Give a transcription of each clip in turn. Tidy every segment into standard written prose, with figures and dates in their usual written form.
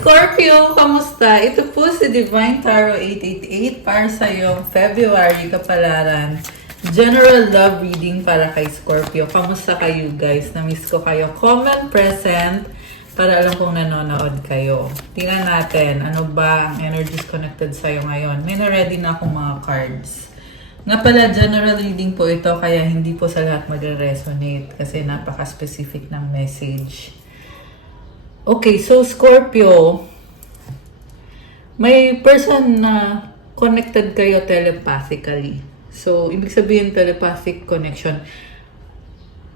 Scorpio, kamusta? Ito po si Divine Tarot 888 para sa iyong February kapalaran. General love reading para kay Scorpio. Kamusta kayo guys? Na-miss ko kayo. Comment present para alam kong nanonood kayo. Tingnan natin, ano ba ang energies connected sa'yo ngayon. May na-ready na akong mga cards. Nga pala, general reading po ito kaya hindi po sa lahat magre-resonate kasi napaka-specific ng message. Okay, so Scorpio, may person na connected kayo telepathically. So, ibig sabihin telepathic connection,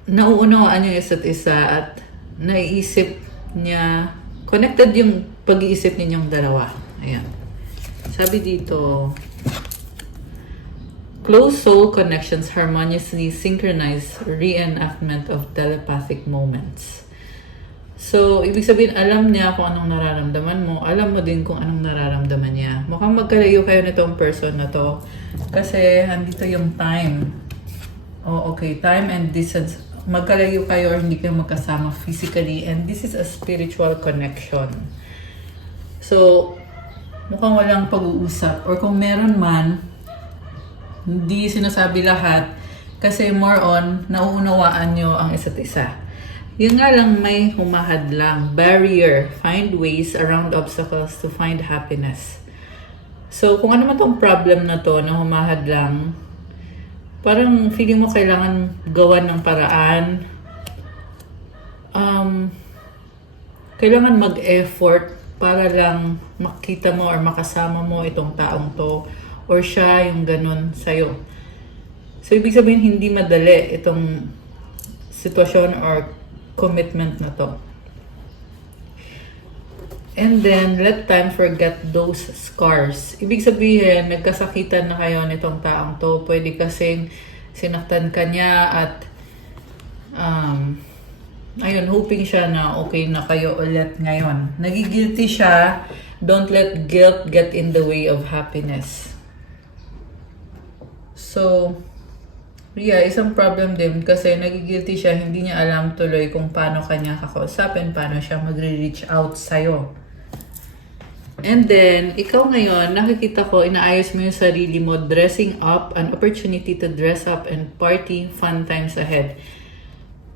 nauunawaan niyo isa't isa at naiisip niya, connected yung pag-iisip ninyong dalawa. Ayan. Sabi dito, close soul connections harmoniously synchronize reenactment of telepathic moments. So, ibig sabihin, alam niya kung anong nararamdaman mo. Alam mo din kung anong nararamdaman niya. Mukhang magkalayo kayo nitong person na to. Kasi, andito yung time. Oh, okay. Time and distance. Magkalayo kayo or hindi kayo magkasama physically. And this is a spiritual connection. So, mukhang walang pag-uusap. Or kung meron man, hindi sinasabi lahat. Kasi more on, nauunawaan nyo ang isa't isa. Yun nga lang may humahadlang. Barrier. Find ways around obstacles to find happiness. So, kung ano man tong problem na to na humahadlang, parang feeling mo kailangan gawan ng paraan. Kailangan mag-effort para lang makita mo or makasama mo itong taong to or siya yung ganun sa'yo. So, ibig sabihin hindi madali itong sitwasyon or commitment na to. And then, let time forget those scars. Ibig sabihin, nagkasakitan na kayo nitong taong to. Pwede kasing sinaktan ka niya at ayun, hoping siya na okay na kayo ulit ngayon. Nagigilty siya. Don't let guilt get in the way of happiness. So, yeah, isang problem din kasi nagigilty siya, hindi niya alam tuloy kung paano kanya kakausapin, paano siya magre-reach out sa'yo. And then, ikaw ngayon, nakikita ko, inaayos mo yung sarili mo, dressing up, an opportunity to dress up and party, fun times ahead.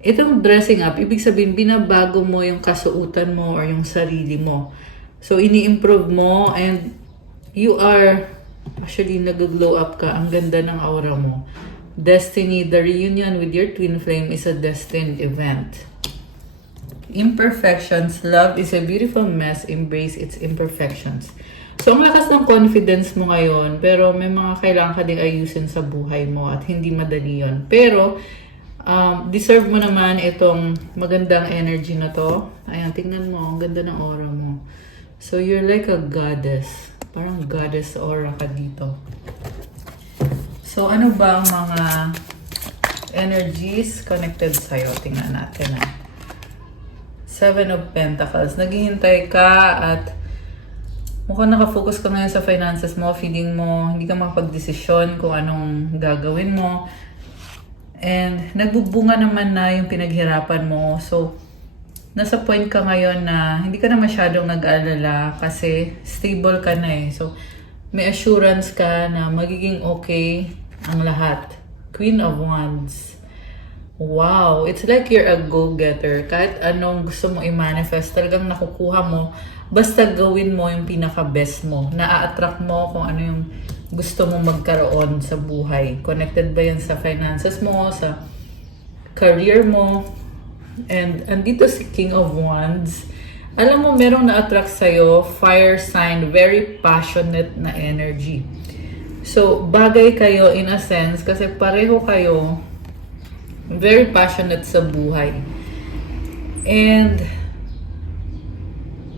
Itong dressing up, ibig sabihin, binabago mo yung kasuutan mo or yung sarili mo. So, ini-improve mo and you are, actually, nag-glow up ka. Ang ganda ng aura mo. Destiny, the reunion with your twin flame is a destined event. Imperfections, love is a beautiful mess, embrace its imperfections. So, ang lakas ng confidence mo ngayon, pero may mga kailangan ka ding ayusin sa buhay mo at hindi madali yun. Pero, deserve mo naman itong magandang energy na to. Ayan, tingnan mo, ang ganda ng aura mo. So, you're like a goddess. Parang goddess aura ka dito. So, ano ba ang mga energies connected sa'yo? Tingnan natin. Seven of Pentacles. Naghihintay ka at mukhang nakafocus ka ngayon sa finances mo. Feeling mo, hindi ka makapag-desisyon kung anong gagawin mo. And nagbubunga naman na yung pinaghirapan mo. So, nasa point ka ngayon na hindi ka na masyadong nag-alala kasi stable ka na eh. So, may assurance ka na magiging okay ang lahat. Queen of Wands. Wow! It's like you're a go-getter. Kahit anong gusto mo i-manifest, talagang nakukuha mo. Basta gawin mo yung pinaka-best mo. Na-attract mo kung ano yung gusto mo magkaroon sa buhay. Connected ba yan sa finances mo, sa career mo? And andito si King of Wands. Alam mo, merong na-attract sa'yo, fire sign, very passionate na energy. So, bagay kayo in a sense kasi pareho kayo very passionate sa buhay. And,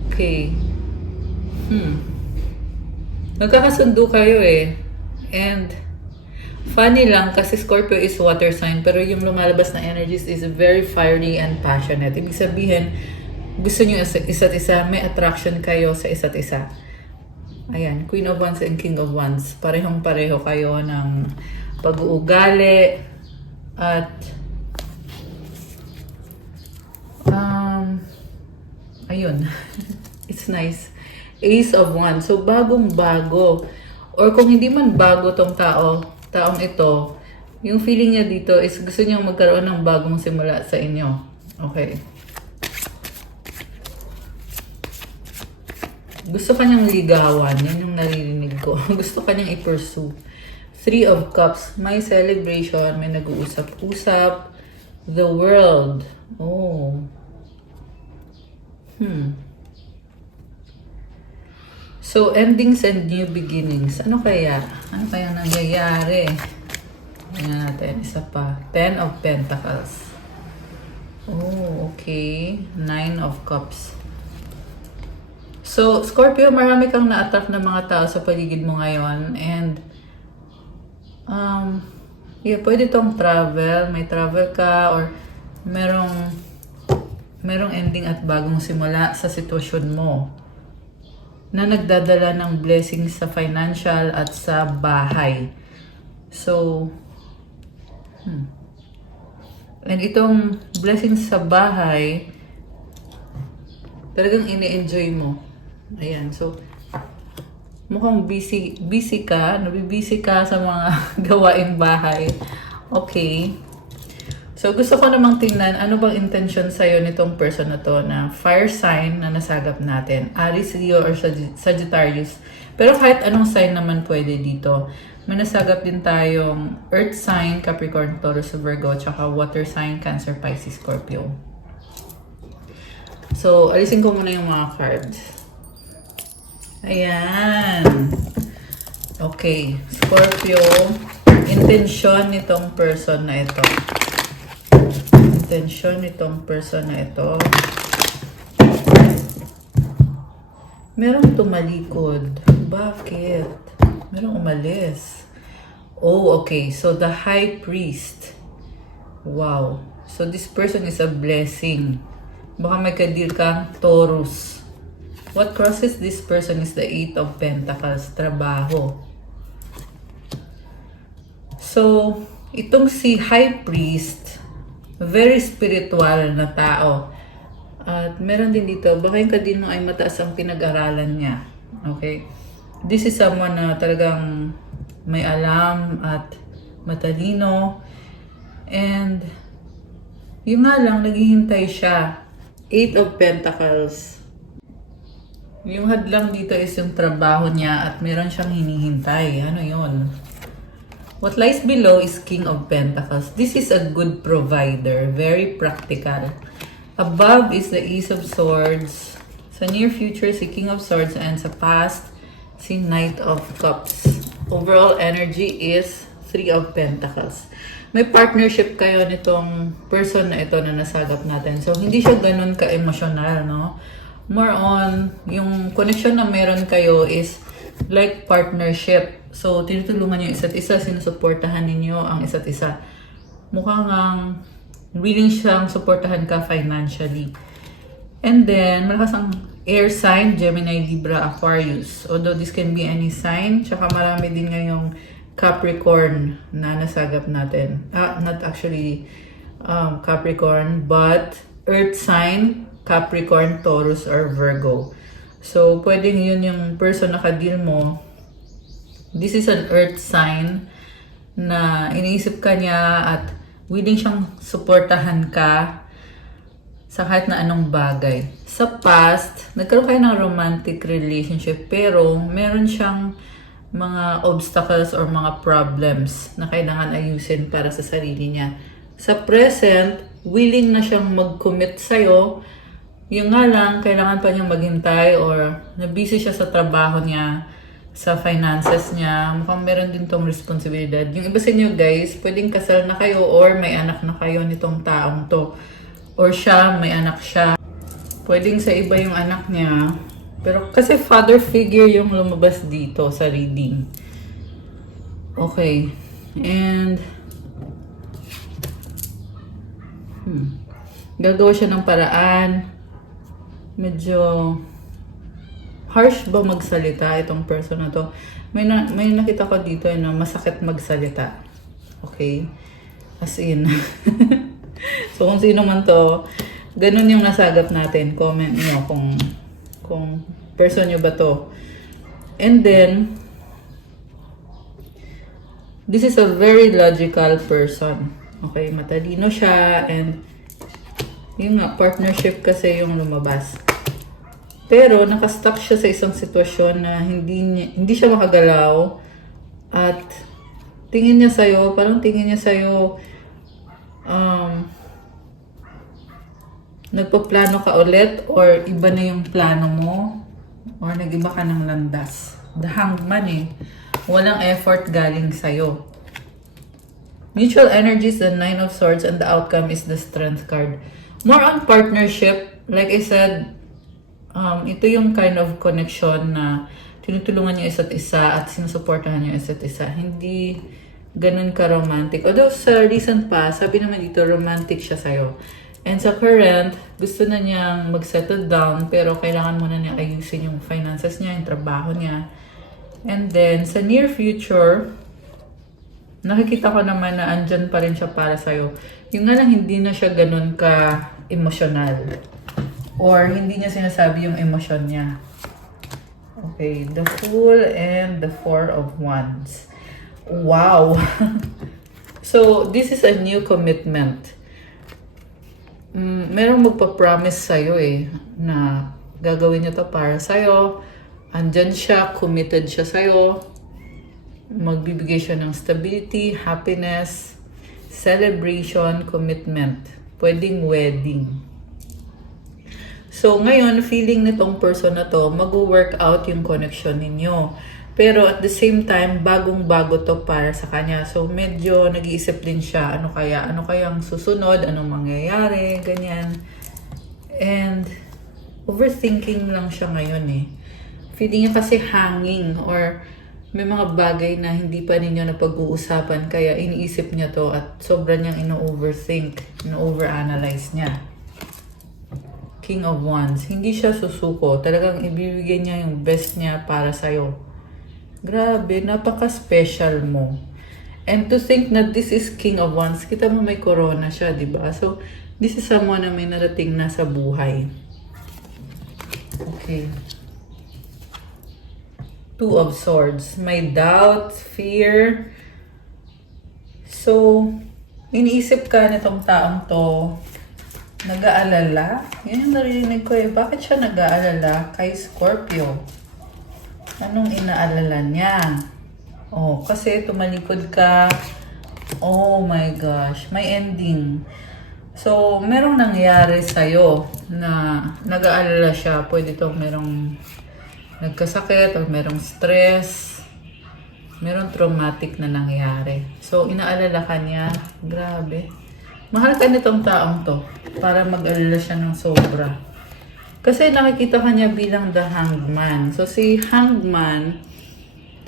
okay. Nagkakasundo kayo eh. And, funny lang kasi Scorpio is water sign pero yung lumalabas na energies is very fiery and passionate. Ibig sabihin, gusto nyo isa't isa, may attraction kayo sa isa't isa. Ayan, Queen of Wands and King of Wands. Parehong-pareho kayo ng pag-uugali at ayun. It's nice. Ace of Wands. So, bagong-bago. Or kung hindi man bago tong taong ito, yung feeling niya dito is gusto niyang magkaroon ng bagong simula sa inyo. Okay. Gusto kanyang ligawan. Yan yung naririnig ko. Gusto kanyang i-pursue. Three of Cups. May celebration. May nag-uusap-usap. The World. Oh. So, endings and new beginnings. Ano kaya? Ano kaya nangyayari? Tingnan natin. Isa pa. Ten of Pentacles. Oh, okay. Nine of Cups. So, Scorpio, marami kang na-attract ng mga tao sa paligid mo ngayon. And, pwede tong travel. May travel ka or merong ending at bagong simula sa sitwasyon mo na nagdadala ng blessings sa financial at sa bahay. So, and itong blessings sa bahay, talagang ini-enjoy mo. Ayan, so, mukhang busy ka, nabibusy ka sa mga gawaing bahay. Okay. So, gusto ko namang tingnan, ano bang intention sa'yo nitong person na to na fire sign na nasagap natin? Aries, Leo, or Sagittarius. Pero kahit anong sign naman pwede dito. May nasagap din tayong earth sign, Capricorn, Taurus, Virgo, tsaka water sign, Cancer, Pisces, Scorpio. So, alisin ko muna yung mga cards. Ayan. Okay. Scorpio, intention nitong person na ito. Intention nitong person na ito. Merong tumalikod. Bakit? Merong umalis. Oh, okay. So, the High Priest. Wow. So, this person is a blessing. Baka may kadil kang Taurus. What crosses this person is the Eight of Pentacles. Trabaho. So, itong si High Priest, very spiritual na tao. At meron din dito, baka yung kadil mo ay mataas ang pinag-aralan niya. Okay? This is someone na talagang may alam at matalino. And, yun nga lang, naghihintay siya. Eight of Pentacles. Yung hadlang dito is yung trabaho niya at meron siyang hinihintay. Ano yun? What lies below is King of Pentacles. This is a good provider. Very practical. Above is the Ace of Swords. Sa near future, si King of Swords. And sa past, si Knight of Cups. Overall energy is Three of Pentacles. May partnership kayo nitong person na ito na nasagap natin. So, hindi siya ganun ka-emotional, no? More on, yung connection na meron kayo is like partnership. So, tinutulungan yung isa't isa, sinusuportahan ninyo ang isa't isa. Mukhang willing siyang suportahan ka financially. And then, malakas ang air sign, Gemini, Libra, Aquarius. Although this can be any sign, tsaka marami din ngayong Capricorn na nasagap natin. Not actually Capricorn, but Earth sign, Capricorn, Taurus, or Virgo. So, pwedeng yun yung person na kadil mo. This is an Earth sign na iniisip ka niya at willing siyang suportahan ka sa kahit na anong bagay. Sa past, nagkaroon kayo ng romantic relationship pero meron siyang mga obstacles or mga problems na kailangan ayusin para sa sarili niya. Sa present, willing na siyang mag-commit sa'yo. Yung nga lang, kailangan pa niyang maghintay or na-busy siya sa trabaho niya, sa finances niya. Mukhang meron din tong responsibilidad. Yung iba sa inyo guys, pwedeng kasal na kayo or may anak na kayo nitong taong to. Or siya, may anak siya. Pwedeng sa iba yung anak niya. Pero kasi father figure yung lumabas dito sa reading. Okay. And gagawa siya ng paraan. Medyo harsh ba magsalita itong person na to? May nakita ko dito na masakit magsalita. Okay? As in. So kung sino man to, ganun yung nasagap natin. Comment niyo kung kung person nyo ba to. And then, this is a very logical person. Okay, matalino siya and yung nga, partnership kasi yung lumabas. Pero nakastuck siya sa isang sitwasyon na hindi siya makagalaw at tingin niya sa'yo, nagpaplano ka ulit or iba na yung plano mo or nag-iba ka ng landas. The Hangman eh. Walang effort galing sa'yo. Mutual energy is the Nine of Swords and the outcome is the Strength card. More on partnership. Like I said, ito yung kind of connection na tinutulungan niyo isa't isa at sinusuportahan niyo isa't isa. Hindi ganun ka-romantic. Although sa recent pa, sabi naman dito, romantic siya sa'yo. And sa current, gusto na niyang mag-settle down pero kailangan muna niya ayusin yung finances niya, yung trabaho niya. And then, sa near future, nakikita ko naman na andyan pa rin siya para sa'yo. Yung nga lang, hindi na siya ganun ka-emotional. Or hindi niya sinasabi yung emosyon niya. Okay, the Fool and the Four of Wands. Wow! So, this is a new commitment. Merong magpa-promise sa'yo eh, na gagawin niya to para sa'yo. Andyan siya, committed siya sa'yo. Magbibigay siya ng stability, happiness, celebration, commitment. Pwedeng wedding. So, ngayon, feeling nitong person na to, mag-work out yung connection ninyo. Pero at the same time, bagong-bago to para sa kanya. So, medyo nag-iisip din siya, ano kayang susunod, anong mangyayari, ganyan. And, overthinking lang siya ngayon eh. Feeling niya kasi hanging or may mga bagay na hindi pa ninyo napag-uusapan kaya iniisip niya to at sobra niyang ino-overthink, ino-overanalyze niya. King of Wands. Hindi siya susuko. Talagang ibibigay niya yung best niya para sa'yo. Grabe, napaka-special mo. And to think na this is King of Wands, kita mo may corona siya, di ba? So, this is someone na may narating na sa buhay. Okay. Two of Swords. May doubt, fear. So, iniisip ka nitong taong to, nag-aalala. Yan yung narinig ko eh. Bakit siya nag-aalala kay Scorpio? Anong inaalala niya? Oh, kasi tumalikod ka. Oh my gosh. May ending. So, merong nangyari sa'yo na nag-aalala siya. Pwede itong merong nagkasakit o merong stress, merong traumatic na nangyari. So, inaalala ka niya. Grabe. Mahal ka nitong taong to para mag-alala siya ng sobra. Kasi nakikita ka niya bilang the Hangman. So, si Hangman,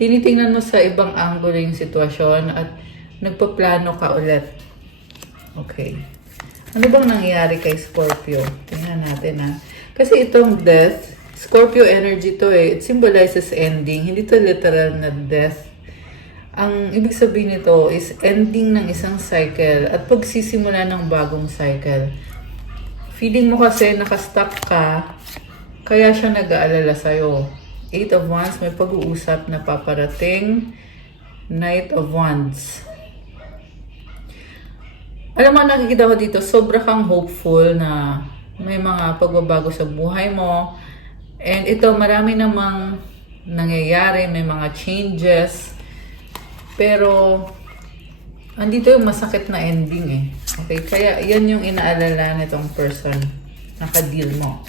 tinitingnan mo sa ibang angulo yung sitwasyon at nagpaplano ka ulit. Okay. Ano bang nangyari kay Scorpio? Tingnan natin ha. Kasi itong death, Scorpio energy to eh. It symbolizes ending. Hindi to literal na death. Ang ibig sabihin nito is ending ng isang cycle at pagsisimula ng bagong cycle. Feeling mo kasi nakastuck ka, kaya siya nag-aalala sa'yo. Eight of Wands, may pag-uusap na paparating. Knight of Wands. Alam mo, nakikita ko dito, sobra kang hopeful na may mga pagbabago sa buhay mo. And ito, marami namang nangyayari, may mga changes. Pero, andito yung masakit na ending eh. Okay, kaya yan yung inaalala nitong person. Naka-deal mo.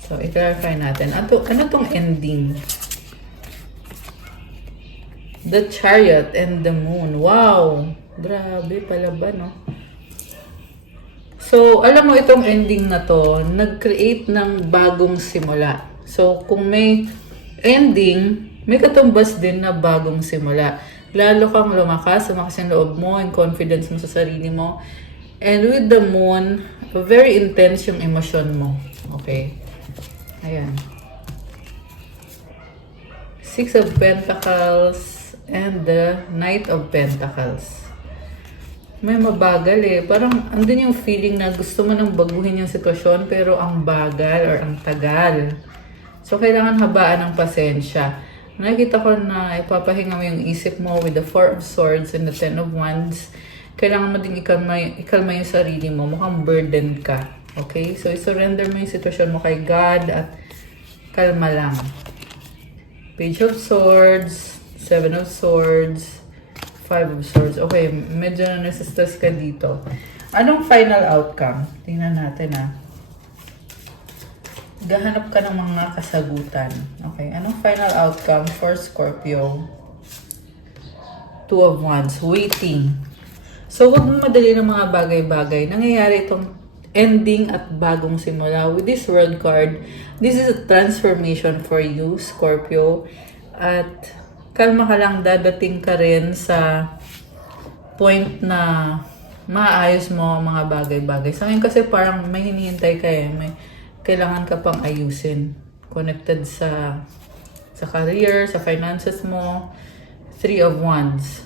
So, i-clarify natin. Ano tong ending? The Chariot and the Moon. Wow! Grabe pala ba, no? So, alam mo itong ending na to, nag-create ng bagong simula. So, kung may ending, may katumbas din na bagong simula. Lalo kang lumakas yung loob mo, yung confidence mo sa sarili mo. And with the Moon, very intense yung emosyon mo. Okay? Ayan. Six of Pentacles and the Knight of Pentacles. may mabagal eh. Parang andun yung feeling na gusto mo nang baguhin yung sitwasyon pero ang bagal or ang tagal. So, kailangan habaan ng pasensya. Nakikita ko na ipapahinga mo yung isip mo with the Four of Swords and the Ten of Wands. Kailangan mo din ikalma yung sarili mo. Mukhang burdened ka. Okay? So, i-surrender mo yung sitwasyon mo kay God at kalma lang. Page of Swords, Seven of Swords, Five of Swords. Okay, medyo na nasa-stress ka dito. Anong final outcome? Tingnan natin Gahanap ka ng mga kasagutan. Okay, anong final outcome for Scorpio? Two of Wands, waiting. So, huwag mo madali ng mga bagay-bagay. Nangyayari itong ending at bagong simula. With this World card, this is a transformation for you, Scorpio. At kalma ka lang, dadating ka rin sa point na maayos mo ang mga bagay-bagay. Sa akin kasi parang may hinihintay ka may kailangan ka pang ayusin. Connected sa career, sa finances mo. Three of Wands.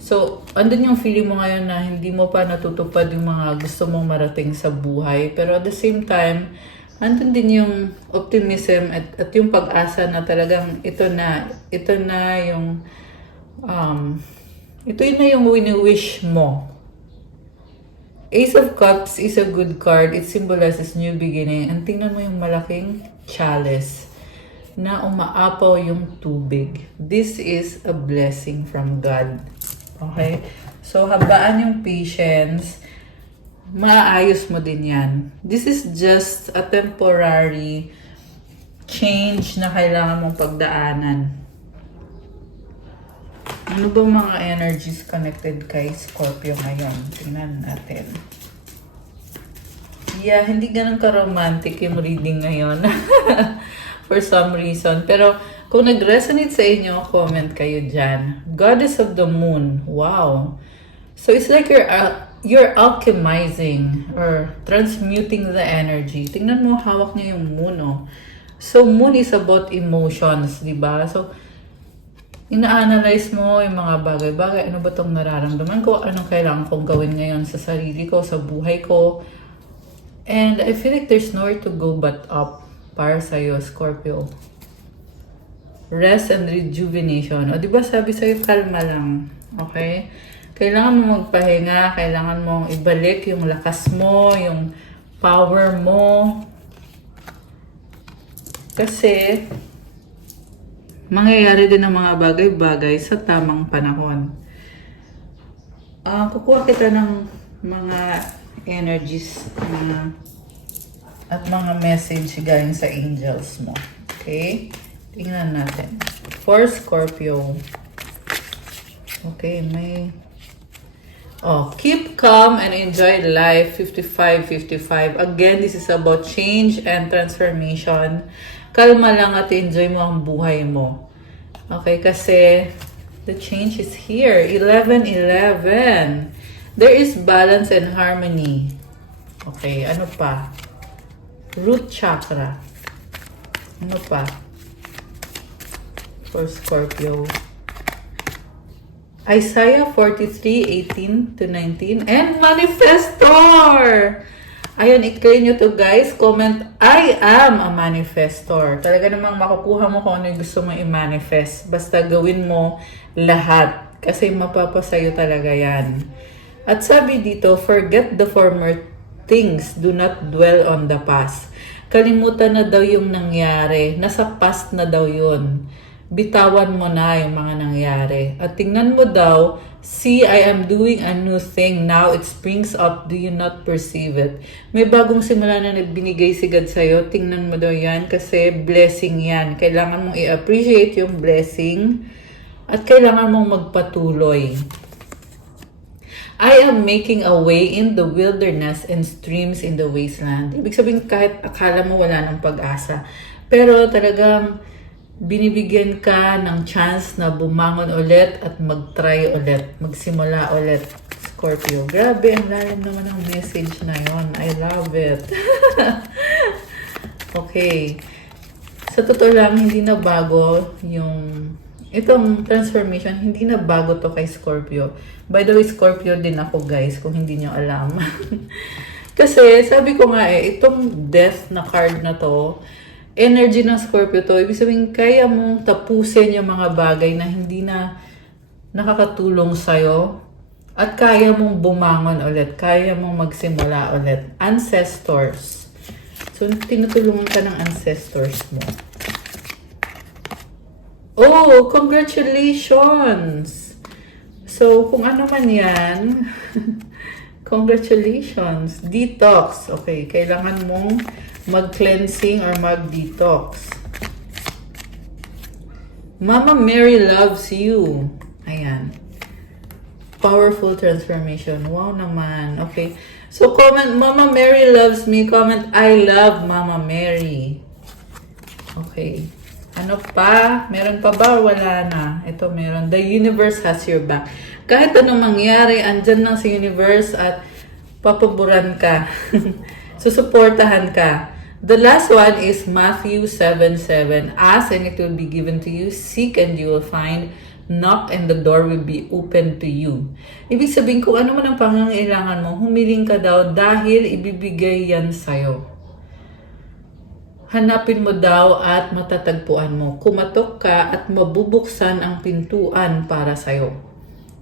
So, andun yung feeling mo ngayon na hindi mo pa natutupad yung mga gusto mong marating sa buhay. Pero at the same time, andun din yung optimism at yung pag-asa na talagang ito na yung wini-wish mo. Ace of Cups is a good card. It symbolizes new beginning. And tingnan mo yung malaking chalice na umaapaw yung tubig. This is a blessing from God. Okay? So, habaan yung patience. Maayos mo din yan. This is just a temporary change na kailangan mong pagdaanan. Ano bang mga energies connected kay Scorpio ngayon? Tingnan natin. Yeah, hindi ganun ka-romantic yung reading ngayon. For some reason. Pero, kung nag-resonate sa inyo, comment kayo dyan. Goddess of the Moon. Wow. So, it's like you're alchemizing or transmuting the energy. Tingnan mo, hawak niya yung moon, So, moon is about emotions, di ba? So, ina-analyze mo yung mga bagay-bagay. Ano ba itong nararamdaman ko? Anong kailangan kong gawin ngayon sa sarili ko, sa buhay ko? And I feel like there's nowhere to go but up para sa'yo, Scorpio. Rest and rejuvenation. O, di ba sabi sa'yo, kalma lang. Okay? Kailangan mo magpahinga. Kailangan mong ibalik yung lakas mo, yung power mo. Kasi, mangyayari din ang mga bagay-bagay sa tamang panahon. Kukuha kita ng mga energies at mga message galing sa angels mo. Okay? Tingnan natin. For Scorpio. Okay, keep calm and enjoy life. 55-55. Again, this is about change and transformation. Kalma lang at enjoy mo ang buhay mo. Okay, kasi the change is here. 11-11. There is balance and harmony. Okay, ano pa? Root chakra. Ano pa? For Scorpio. Isaiah 43:18-19 and Manifestor! Ayun, i-clear nyo to guys. Comment, I am a manifestor. Talaga namang makukuha mo kung ano yung gusto mo i-manifest. Basta gawin mo lahat. Kasi mapapasayo talaga yan. At sabi dito, forget the former things. Do not dwell on the past. Kalimutan na daw yung nangyari. Nasa past na daw yun. Bitawan mo na yung mga nangyari. At tingnan mo daw, see, I am doing a new thing. Now it springs up. Do you not perceive it? May bagong simula na binigay si God sa'yo. Tingnan mo daw yan kasi blessing yan. Kailangan mong i-appreciate yung blessing at kailangan mong magpatuloy. I am making a way in the wilderness and streams in the wasteland. Ibig sabihin kahit akala mo wala ng pag-asa. Pero talagang binibigyan ka ng chance na bumangon ulit at mag-try ulit. Magsimula ulit, Scorpio. Grabe, ang lalim naman ng message na yon. I love it. Okay. Sa totoo lang, hindi na bago yung itong transformation, hindi na bago to kay Scorpio. By the way, Scorpio din ako guys, kung hindi nyo alam. Kasi, sabi ko nga itong death na card na to, energy ng Scorpio to, ibig sabihin, kaya mong tapusin yung mga bagay na hindi na nakakatulong sa'yo, at kaya mong bumangon ulit, kaya mong magsimula ulit. Ancestors. So, tinutulungan ka ng ancestors mo. Oh, congratulations! So, kung ano man yan, congratulations. Detox. Okay, kailangan mong mag-cleansing or mag-detox. Mama Mary loves you. Ayan. Powerful transformation. Wow naman. Okay. So, comment, Mama Mary loves me. Comment, I love Mama Mary. Okay. Ano pa? Meron pa ba? Wala na. Ito meron. The universe has your back. Kahit anong mangyari, andyan lang sa universe at papaboran ka. Susuportahan ka. The last one is Matthew 7:7. Ask and it will be given to you. Seek and you will find. Knock and the door will be open to you. Ibig sabihin, kung ano man ang pangangailangan mo, humiling ka daw dahil ibibigay yan sa'yo. Hanapin mo daw at matatagpuan mo. Kumatok ka at mabubuksan ang pintuan para sa'yo.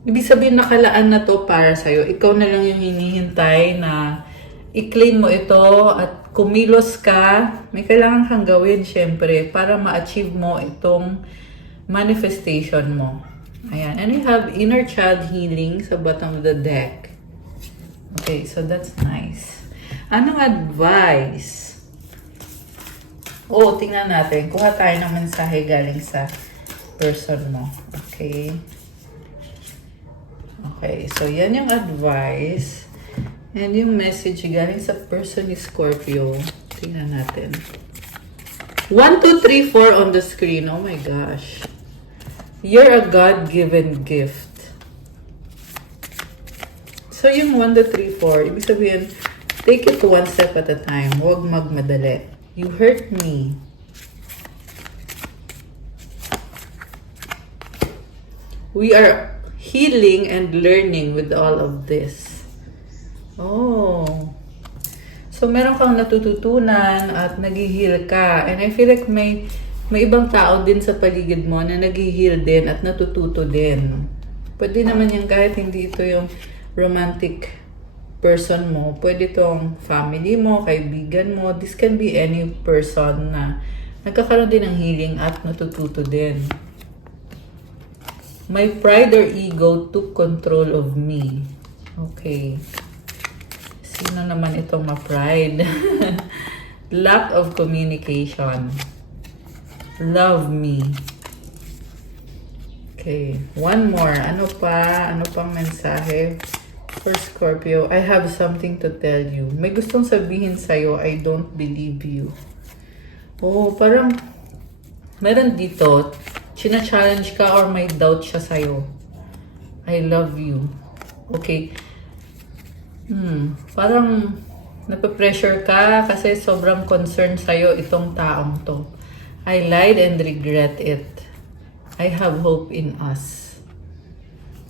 Ibig sabihin, nakalaan na to para sa'yo. Ikaw na lang yung hinihintay na i-claim mo ito at kumilos ka. May kailangan kang gawin, syempre, para ma-achieve mo itong manifestation mo. Ayan. And you have inner child healing sa bottom of the deck. Okay, so that's nice. Anong advice? Oh, tingnan natin. Kuha tayo ng mensahe galing sa person mo. Okay. Okay, so yan yung advice. And yung message galing sa person ni Scorpio. Tingnan natin. 1, 2, 3, 4 on the screen. Oh my gosh. You're a God-given gift. So yung 1, 2, 3, 4, ibig sabihin, take it one step at a time. Huwag magmadali. You hurt me. We are healing and learning with all of this. Oh. So, meron kang natututunan at nag-heal ka. And I feel like may ibang tao din sa paligid mo na nag-heal din at natututo din. Pwede naman yan kahit hindi ito yung romantic person mo. Pwede itong family mo, kaibigan mo. This can be any person na nagkakaroon din ng healing at natututo din. My pride or ego took control of me. Okay. Sino naman itong ma-pride? Lack of communication. Love me. Okay. One more. Ano pa? Ano pang mensahe? For Scorpio, I have something to tell you. May gustong sabihin sa'yo, I don't believe you. Oh, parang meron dito, china-challenge ka or may doubt siya sa'yo. I love you. Okay. Parang nape-pressure ka kasi sobrang concerned sa'yo itong taong to. I lied and regret it. I have hope in us.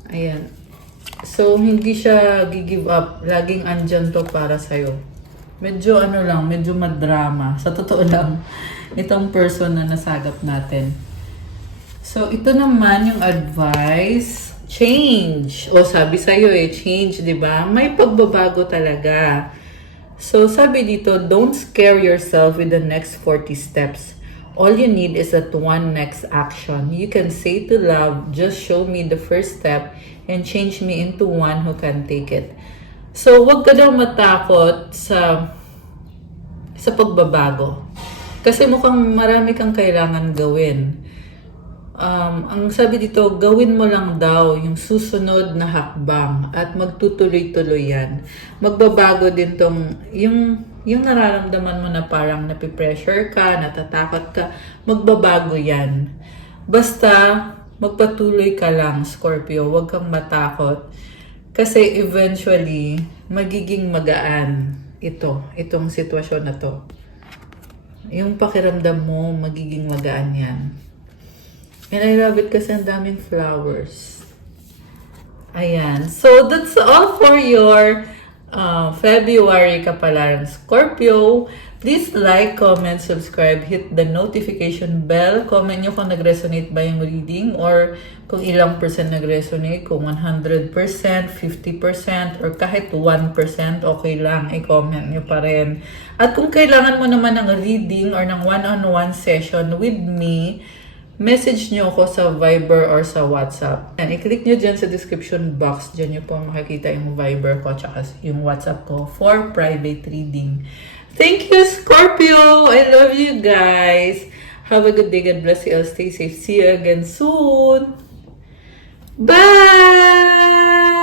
Ayan. So, hindi siya gi-give up. Laging andyan to para sa'yo. Medyo medyo madrama. Sa totoo lang, itong person na nasagap natin. So, ito naman yung advice. Change. O, sabi sa'yo change, di ba? May pagbabago talaga. So, sabi dito, don't scare yourself with the next 40 steps. All you need is that one next action. You can say to love, just show me the first step and change me into one who can take it. So, wag ka daw matakot sa pagbabago. Kasi mukhang marami kang kailangan gawin. Ang sabi dito, gawin mo lang daw yung susunod na hakbang at magtutuloy-tuloy yan. Magbabago din tong, yung nararamdaman mo na parang napipressure ka, natatakot ka, magbabago yan. Basta, magpatuloy ka lang, Scorpio. Huwag kang matakot. Kasi eventually, magiging magaan itong sitwasyon na to. Yung pakiramdam mo, magiging magaan yan. And I love it kasi ang daming flowers. Ayan. So, that's all for your February Kapalaran Scorpio. Please like, comment, subscribe, hit the notification bell. Comment nyo kung nag-resonate ba yung reading or kung ilang percent nag-resonate, kung 100%, 50%, or kahit 1%, okay lang, i-comment nyo pa rin. At kung kailangan mo naman ng reading or ng one-on-one session with me, message nyo ako sa Viber or sa WhatsApp. And i-click nyo dyan sa description box. Dyan nyo po makikita yung Viber ko at yung WhatsApp ko for private reading. Thank you, Scorpio! I love you guys! Have a good day. God bless you all. Stay safe. See you again soon. Bye!